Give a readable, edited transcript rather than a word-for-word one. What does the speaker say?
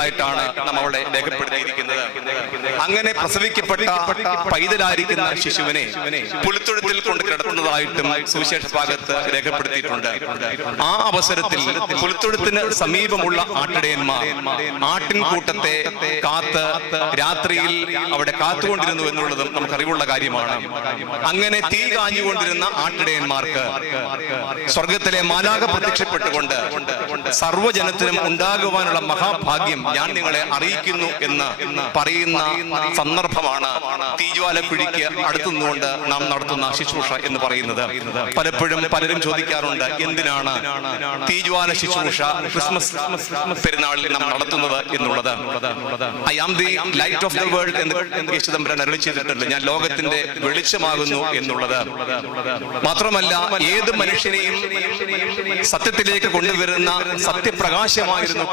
എന്നതായിട്ടാണ് നാം അവിടെ രേഖപ്പെടുത്തിയിരിക്കുന്നത്. അങ്ങനെ പ്രസവിക്കപ്പെട്ട പൈതലായിരിക്കുന്ന ശിശുവിനെ പുലിത്തൊഴുത്തിൽ കൊണ്ട് കിടത്തുന്നതായിട്ടും സുവിശേഷ ഭാഗത്ത് രേഖപ്പെടുത്തിയിട്ടുണ്ട്. ആ അവസരത്തിൽ പുലിത്തൊഴുത്തിന് സമീപമുള്ള ആട്ടിടയന്മാർ ആട്ടിൻകൂട്ടത്തെ കാത്ത് രാത്രിയിൽ അവിടെ കാത്തുകൊണ്ടിരുന്നു എന്നുള്ളതും നമുക്കറിവുള്ള കാര്യമാണ്. അങ്ങനെ തീ കാഞ്ഞുകൊണ്ടിരുന്ന ആട്ടിടയന്മാർക്ക് സ്വർഗത്തിലെ മാലാഖ പ്രത്യക്ഷപ്പെട്ടുകൊണ്ട് സർവ്വജനത്തിനും ഉണ്ടാകുവാനുള്ള മഹാഭാഗ്യം ഞാൻ നിങ്ങളെ അറിയിക്കുന്നു എന്ന് പറയുന്ന സന്ദർഭമാണ് തീജ്വാലക്കുഴിക്ക് അടുത്തുനിന്നുകൊണ്ട് നാം നടത്തുന്ന ശുശ്രൂഷ എന്ന് പറയുന്നത്. പലപ്പോഴും പലരും ചോദിക്കാറുണ്ട്, എന്തിനാണ് തീജ്വാല ശുശ്രൂഷ ക്രിസ്മസ് പെരുന്നാളിൽ നാം നടത്തുന്നത് എന്നുള്ളത്. I am the light of the world എന്ന് യേശുദമ്പുരാൻ അരുളി ചെയ്തിട്ടുണ്ട്. ഞാൻ ലോകത്തിന്റെ വെളിച്ചമാകുന്നു എന്നുള്ളത്. മാത്രമല്ല, ഏത് മനുഷ്യനെയും സത്യത്തിലേക്ക് കൊണ്ടുവരുന്ന സത്യപ്രകാശമായിരുന്നു